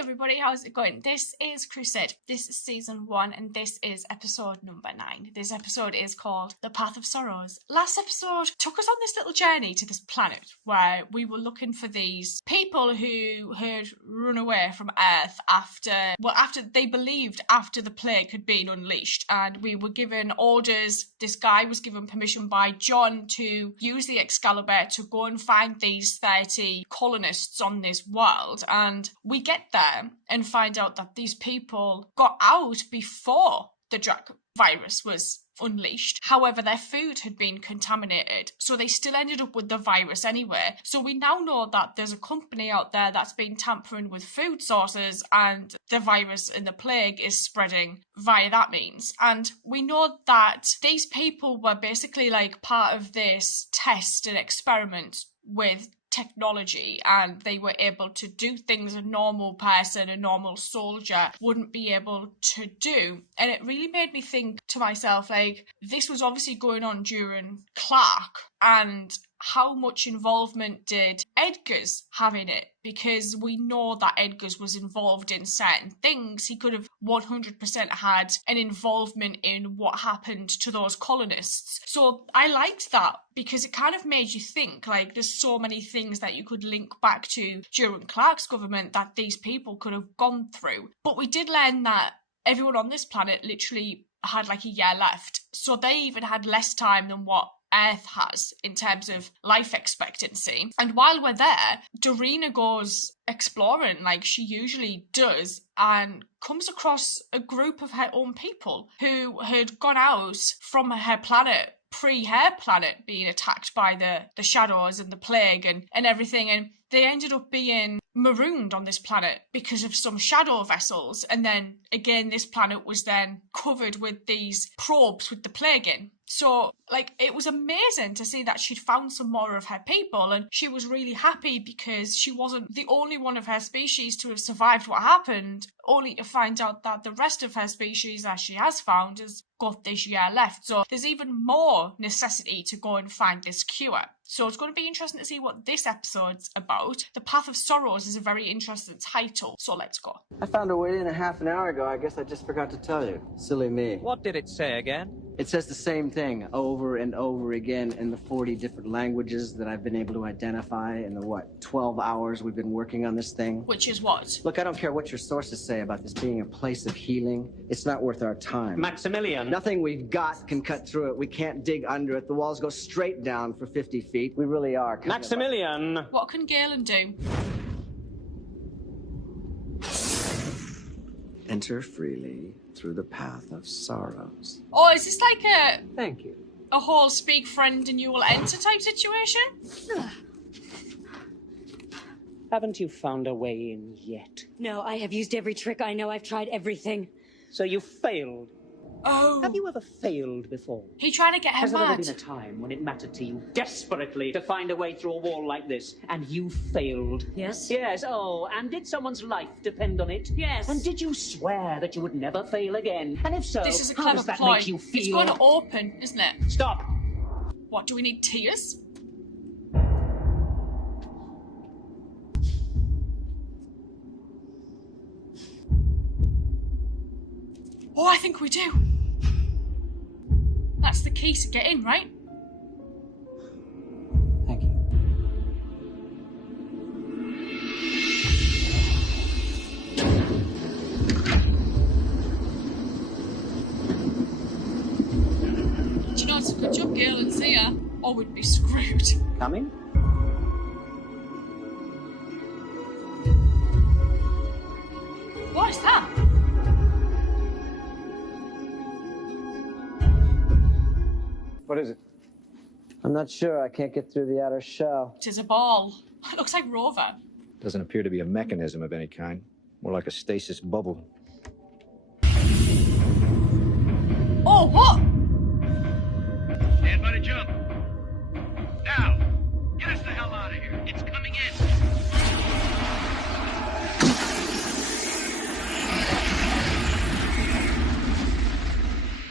everybody, how's it going? This is Crusade. This is season 1 and this is episode number 9. This episode is called The Path of Sorrows. Last episode took us on this little journey to this planet where we were looking for these people who had run away from Earth after they believed after the plague had been unleashed, and we were given orders. This guy was given permission by John to use the Excalibur to go and find these 30 colonists on this world, and we get there and find out that these people got out before the drug virus was unleashed. However, their food had been contaminated, so they still ended up with the virus anyway. So we now know that there's a company out there that's been tampering with food sources, and the virus and the plague is spreading via that means. And we know that these people were basically like part of this test and experiment with technology, and they were able to do things a normal person, a normal soldier wouldn't be able to do. And it really made me think to myself, like, this was obviously going on during Clark, and how much involvement did Edgar's have in it? Because we know that Edgar's was involved in certain things. He could have 100% had an involvement in what happened to those colonists. So I liked that because it kind of made you think, like, there's so many things that you could link back to during Clark's government that these people could have gone through. But we did learn that everyone on this planet literally had like a year left. So they even had less time than what Earth has in terms of life expectancy. And while we're there, Dorina goes exploring like she usually does and comes across a group of her own people who had gone out from her planet pre-her planet being attacked by the shadows and the plague and everything, and they ended up being marooned on this planet because of some shadow vessels. And then again, this planet was then covered with these probes with the plague in. So, like, it was amazing to see that she'd found some more of her people, and she was really happy because she wasn't the only one of her species to have survived what happened, only to find out that the rest of her species that she has found has got this year left. So there's even more necessity to go and find this cure. So it's going to be interesting to see what this episode's about. The Path of Sorrows is a very interesting title, so let's go. I found a way in a half an hour ago. I guess I just forgot to tell you. Silly me. What did it say again? It says the same thing over and over again in the 40 different languages that I've been able to identify in the, 12 hours we've been working on this thing. Which is what? Look, I don't care what your sources say about this being a place of healing. It's not worth our time. Maximilian. Nothing we've got can cut through it. We can't dig under it. The walls go straight down for 50 feet. We really are kind Maximilian. What can Galen do? Enter freely through the path of sorrows. Oh, is this like Thank you. a whole speak friend and you will enter type situation? Haven't you found a way in yet? No, I have used every trick I know. I've tried everything. So you failed. Oh. Have you ever failed before? He tried to get her Has there ever mad. been a time when it mattered to you desperately to find a way through a wall like this, and you failed? Yes? Yes, oh, and did someone's life depend on it? Yes. And did you swear that you would never fail again? And if so, This is a how clever does that ploy. make you feel? It's going to open, isn't it? Stop! What, do we need tears? Oh, I think we do. That's the key to get in, right? Thank you. Do you know, it's a good job Galen's here, or we'd be screwed. Coming? What is that? What is it? I'm not sure. I can't get through the outer shell. It is a ball. It looks like Rover. Doesn't appear to be a mechanism of any kind. More like a stasis bubble. Oh, what? Stand by to jump. Now, get us the hell out of here. It's coming in.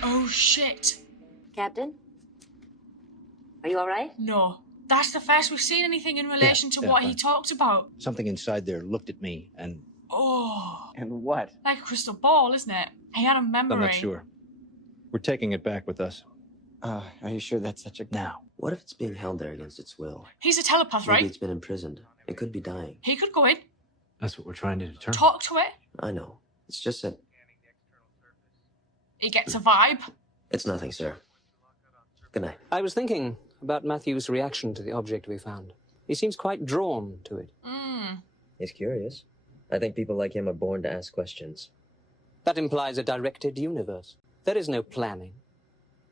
Oh, shit. Captain? Are you all right? No. That's the first we've seen anything in relation to what he talked about. Something inside there looked at me and Oh. And what? Like a crystal ball, isn't it? He had a memory. I'm not sure. We're taking it back with us. Are you sure that's such a... Now, what if it's being held there against its will? He's a telepath, Maybe right? it's been imprisoned. It could be dying. He could go in, That's what we're trying to determine. talk to it. I know. It's just that He gets a vibe. it's nothing, sir. Good night. I was thinking about Matthew's reaction to the object we found. He seems quite drawn to it. He's curious. I think people like him are born to ask questions. That implies a directed universe. There is no planning,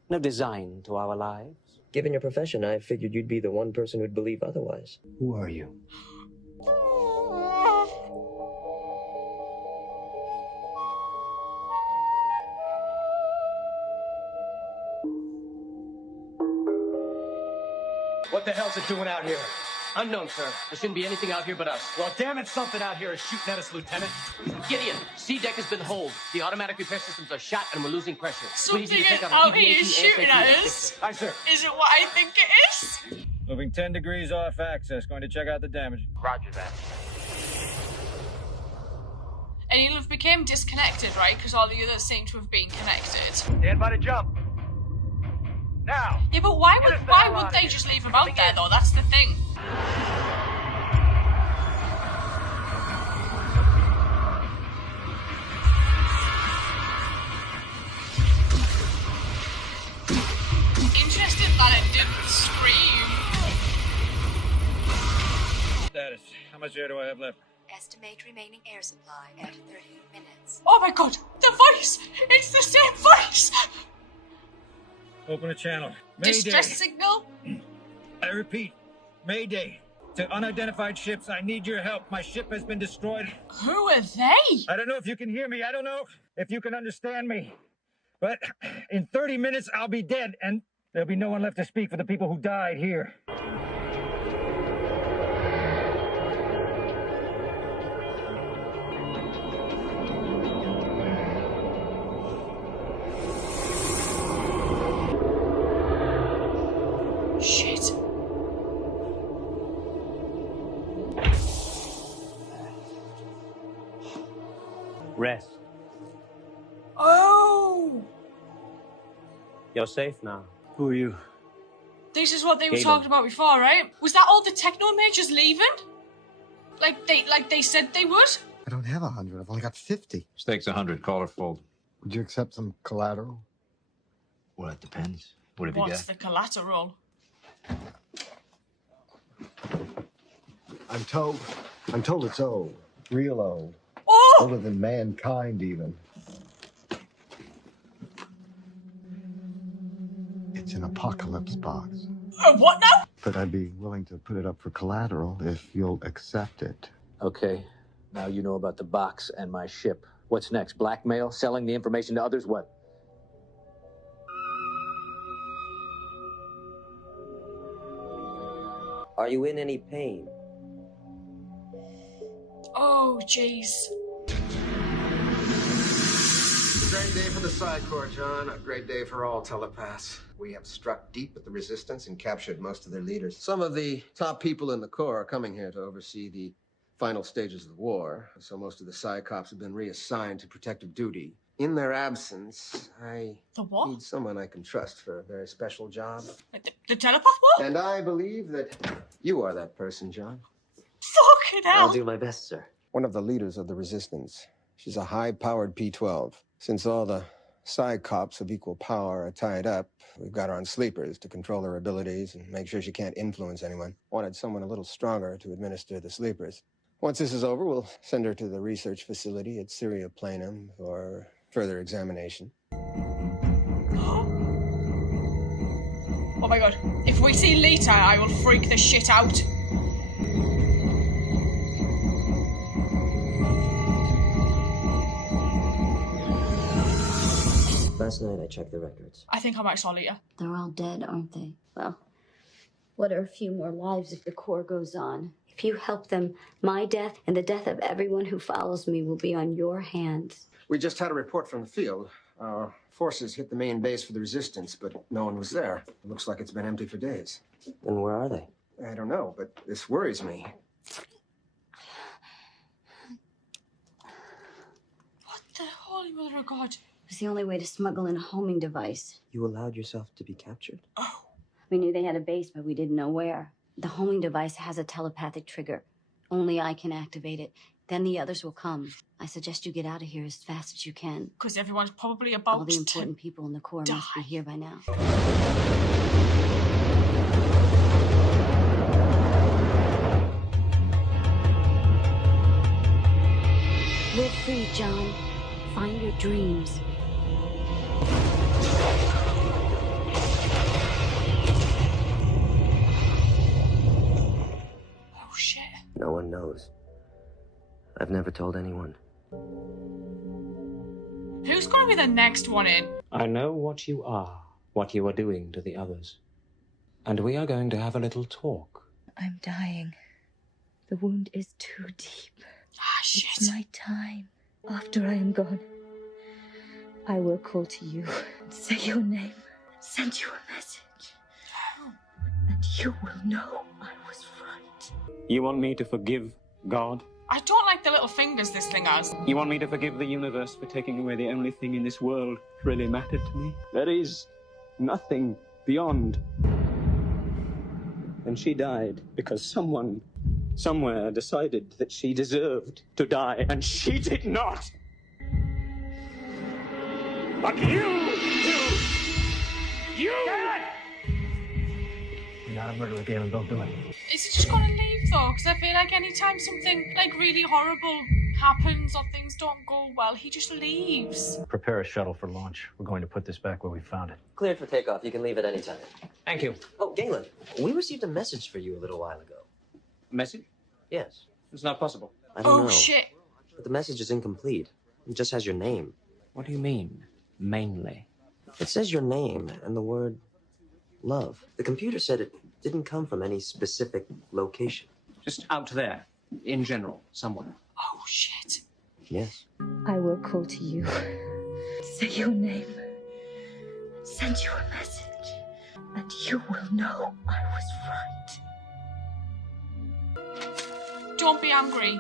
no design to our lives. Given your profession, I figured you'd be the one person who'd believe otherwise. Who are you? What the hell's it doing out here? Unknown, sir. There shouldn't be anything out here but us. Well, damn it, something out here is shooting at us, Lieutenant. Gideon, C deck has been holed. The automatic repair systems are shot and we're losing pressure. Something Please, you take out an here is EVA shooting at ASAP. us. Aye, sir. Is it what I think it is? Moving 10 degrees off axis. Going to check out the damage. Roger that. And he'll have became disconnected, right? Because all the others seem to have been connected. Stand by to jump. Now. Yeah, but why Get us the would hell out of they here. just leave him out there though? That's the thing. Interested that it didn't scream. Status. How much air do I have left? Estimate remaining air supply at 30 minutes. Oh my god, the voice! It's the same voice! Open a channel. Mayday. Distress signal? I repeat. Mayday. To unidentified ships, I need your help. My ship has been destroyed. Who are they? I don't know if you can hear me. I don't know if you can understand me. But in 30 minutes, I'll be dead, and there'll be no one left to speak for the people who died here. Shit. Rest. Oh! You're safe now. Who are you? This is what they were Galen. talking about before, right? Was that all the techno majors leaving? Like they said they would? I don't have 100. I've only got 50. Stakes 100. Call or fold. Would you accept some collateral? Well, it depends. What have What's the collateral? I'm told it's old. Real old. Oh! Older than mankind, even. It's an apocalypse box. What now? But I'd be willing to put it up for collateral if you'll accept it. Okay. Now you know about the box and my ship. What's next? Blackmail? Selling the information to others? What? Are you in any pain? Oh, jeez. Great day for the Psi Corps, John. A great day for all telepaths. We have struck deep at the Resistance and captured most of their leaders. Some of the top people in the Corps are coming here to oversee the final stages of the war, so most of the Psi cops have been reassigned to protective duty. In their absence, I need someone I can trust for a very special job. The telepath war? And I believe that you are that person, John. Fucking hell. I'll do my best, sir. One of the leaders of the Resistance. She's a high-powered P-12. Since all the Psi cops of equal power are tied up, we've got her on sleepers to control her abilities and make sure she can't influence anyone. Wanted someone a little stronger to administer the sleepers. Once this is over, we'll send her to the research facility at Syria Planum for further examination. Oh my god. If we see Lita, I will freak the shit out. Last night I checked the records. I think I might saw Lita. They're all dead, aren't they? Well, what are a few more lives if the Corps goes on? If you help them, my death and the death of everyone who follows me will be on your hands. We just had a report from the field. Our forces hit the main base for the Resistance, but no one was there. It looks like it's been empty for days. And where are they? I don't know, but this worries me. Holy Mother of God. It was the only way to smuggle in a homing device. You allowed yourself to be captured? Oh. We knew they had a base, but we didn't know where. The homing device has a telepathic trigger. Only I can activate it. Then the others will come. I suggest you get out of here as fast as you can. Because everyone's probably about All the important people in the Corps must be here by now. Live free, John. Find your dreams. Oh, shit. No one knows. I've never told anyone. Who's going to be the next one in? I know what you are doing to the others. And we are going to have a little talk. I'm dying. The wound is too deep. Ah, shit. It's my time. After I am gone, I will call to you, say your name, send you a message. And you will know I was right. You want me to forgive God? I don't like the little fingers this thing has. You want me to forgive the universe for taking away the only thing in this world that really mattered to me? There is nothing beyond. And she died because someone, somewhere decided that she deserved to die, and she did not! But you! Dad! You're not a murderer, Galen. Don't do it. Is he just gonna leave though? Because I feel like anytime something like really horrible happens or things don't go well, he just leaves. Prepare a shuttle for launch. We're going to put this back where we found it. Cleared for takeoff. You can leave at any time. Thank you. Oh, Galen, we received a message for you a little while ago. Message? Yes. It's not possible. I don't know. Oh shit. But the message is incomplete. It just has your name. What do you mean, mainly? It says your name and the word love. The computer said it didn't come from any specific location. Just out there, in general, somewhere. Oh shit. Yes. I will call to you, say your name, send you a message, and you will know I was right. Don't be angry.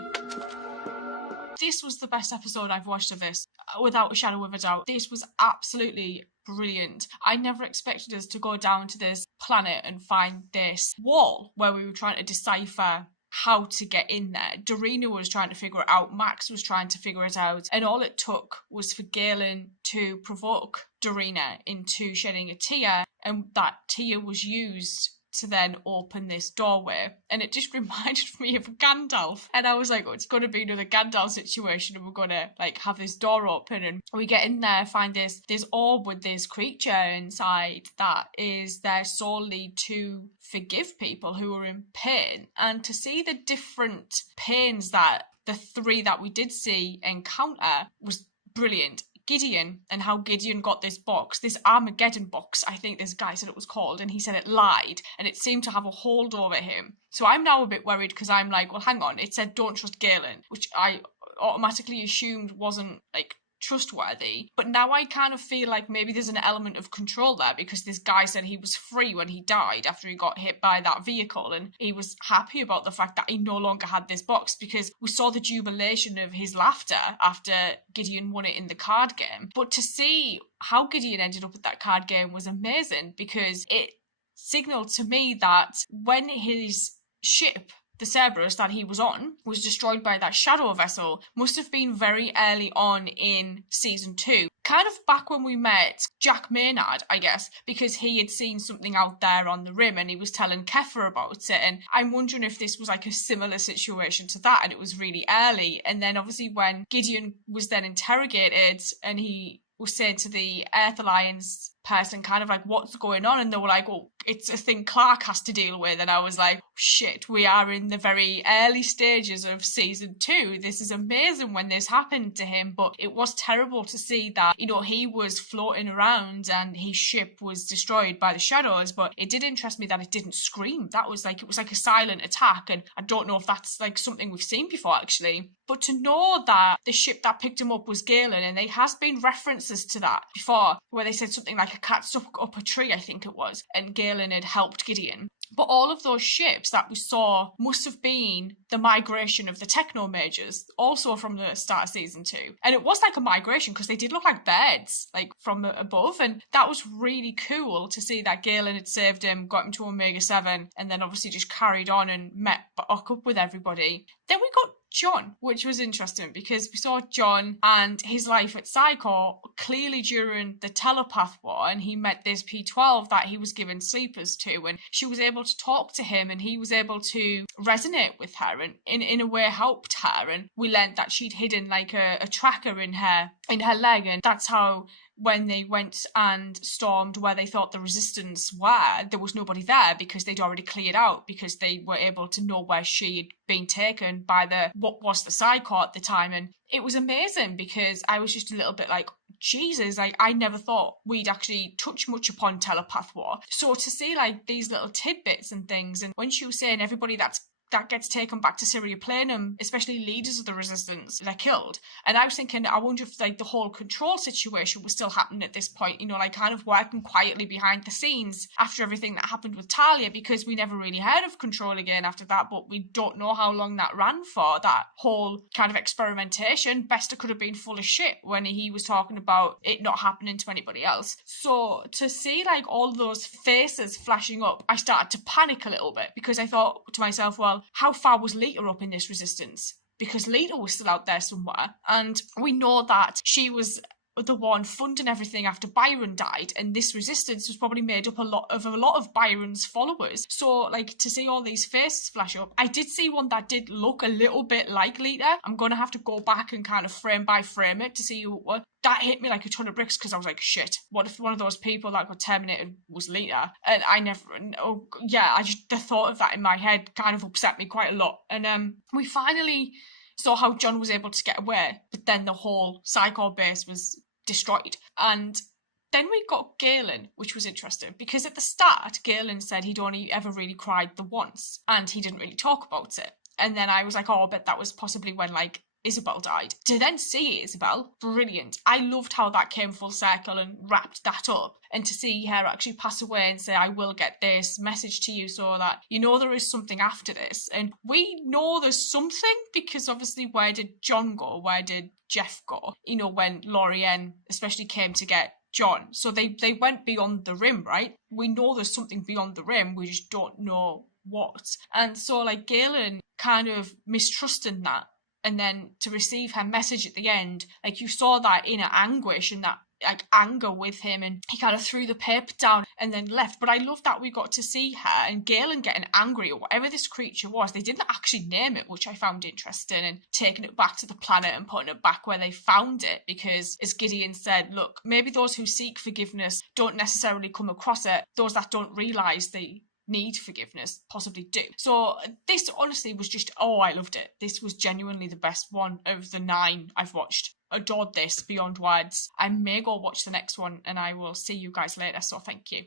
This was the best episode I've watched of this, without a shadow of a doubt. This was absolutely brilliant. I never expected us to go down to this planet and find this wall where we were trying to decipher how to get in there. Dorina was trying to figure it out, Max was trying to figure it out, and all it took was for Galen to provoke Dorina into shedding a tear, and that tear was used to then open this doorway. And it just reminded me of Gandalf, and I was like, oh, it's going to be another Gandalf situation, and we're going to like have this door open, and we get in there, find this orb with this creature inside that is there solely to forgive people who are in pain. And to see the different pains that the three that we did see encounter was brilliant. Gideon, and how Gideon got this box, this Armageddon box, I think this guy said it was called, and he said it lied, and it seemed to have a hold over him. So I'm now a bit worried, because I'm like, well, hang on, it said don't trust Galen, which I automatically assumed wasn't, like, trustworthy. But now I kind of feel like maybe there's an element of control there, because this guy said he was free when he died after he got hit by that vehicle, and he was happy about the fact that he no longer had this box, because we saw the jubilation of his laughter after Gideon won it in the card game. But to see how Gideon ended up at that card game was amazing, because it signaled to me that when his ship, the Cerberus that he was on, was destroyed by that shadow vessel, must have been very early on in season 2. Kind of back when we met Jack Maynard, I guess, because he had seen something out there on the rim and he was telling Kefir about it. And I'm wondering if this was like a similar situation to that, and it was really early. And then obviously when Gideon was then interrogated and he was saying to the Earth Alliance person kind of like, what's going on? And they were like, well, it's a thing Clark has to deal with. And I was like, shit, we are in the very early stages of season 2. This is amazing when this happened to him, but it was terrible to see that, you know, he was floating around and his ship was destroyed by the shadows. But it did interest me that it didn't scream. That was like, it was like a silent attack, and I don't know if that's like something we've seen before actually. But to know that the ship that picked him up was Galen, and there has been references to that before where they said something like a cat stuck up a tree, I think it was, and Galen had helped Gideon. But all of those ships that we saw must have been the migration of the techno majors, also from the start of season 2. And it was like a migration because they did look like birds, like from above. And that was really cool to see that Galen had saved him, got him to Omega 7, and then obviously just carried on and met back up with everybody. Then we got John, which was interesting because we saw John and his life at Psycho clearly during the telepath war, and he met this P12 that he was given sleepers to, and she was able to talk to him and he was able to resonate with her and in a way helped her. And we learned that she'd hidden like a tracker in her leg, and that's how when they went and stormed where they thought the resistance were, there was nobody there because they'd already cleared out, because they were able to know where she had been taken by what was the Psycho at the time. And it was amazing because I was just a little bit like, Jesus, like I never thought we'd actually touch much upon telepath war. So to see like these little tidbits and things, and when she was saying everybody that gets taken back to Syria Planum, especially leaders of the resistance, they're killed. And I was thinking, I wonder if like the whole control situation was still happening at this point, you know, like kind of working quietly behind the scenes after everything that happened with Talia, because we never really heard of control again after that, but we don't know how long that ran for, that whole kind of experimentation. Bester could have been full of shit when he was talking about it not happening to anybody else. So to see like all those faces flashing up, I started to panic a little bit because I thought to myself, well, how far was Lita up in this resistance? Because Lita was still out there somewhere. And we know that she was the one funding everything after Byron died, and this resistance was probably made up a lot of Byron's followers. So like to see all these faces flash up, I did see one that did look a little bit like Lita. I'm gonna have to go back and kind of frame by frame it to see who it was. That hit me like a ton of bricks because I was like, shit, what if one of those people that got terminated was Lita? And the thought of that in my head kind of upset me quite a lot. And we finally saw how John was able to get away, but then the whole Psycho base was destroyed. And then we got Galen, which was interesting because at the start, Galen said he'd only ever really cried the once and he didn't really talk about it. And then I was like, oh, I bet that was possibly when like Isabel died. To then see Isabel, brilliant. I loved how that came full circle and wrapped that up. And to see her actually pass away and say, I will get this message to you so that you know there is something after this. And we know there's something because obviously where did John go? Where did Jeff go? You know, when Lorien especially came to get John. So they went beyond the rim, right? We know there's something beyond the rim. We just don't know what. And so like Galen kind of mistrusting that. And then to receive her message at the end, like you saw that inner anguish and that like anger with him, and he kind of threw the paper down and then left. But I love that we got to see her and Galen getting angry or whatever this creature was. They didn't actually name it, which I found interesting, and taking it back to the planet and putting it back where they found it, because as Gideon said, look, maybe those who seek forgiveness don't necessarily come across it. Those that don't realise they need forgiveness possibly do. So this honestly was just, I loved it. This was genuinely the best one of the 9 I've watched. Adored this beyond words. I may go watch the next one and I will see you guys later, so thank you.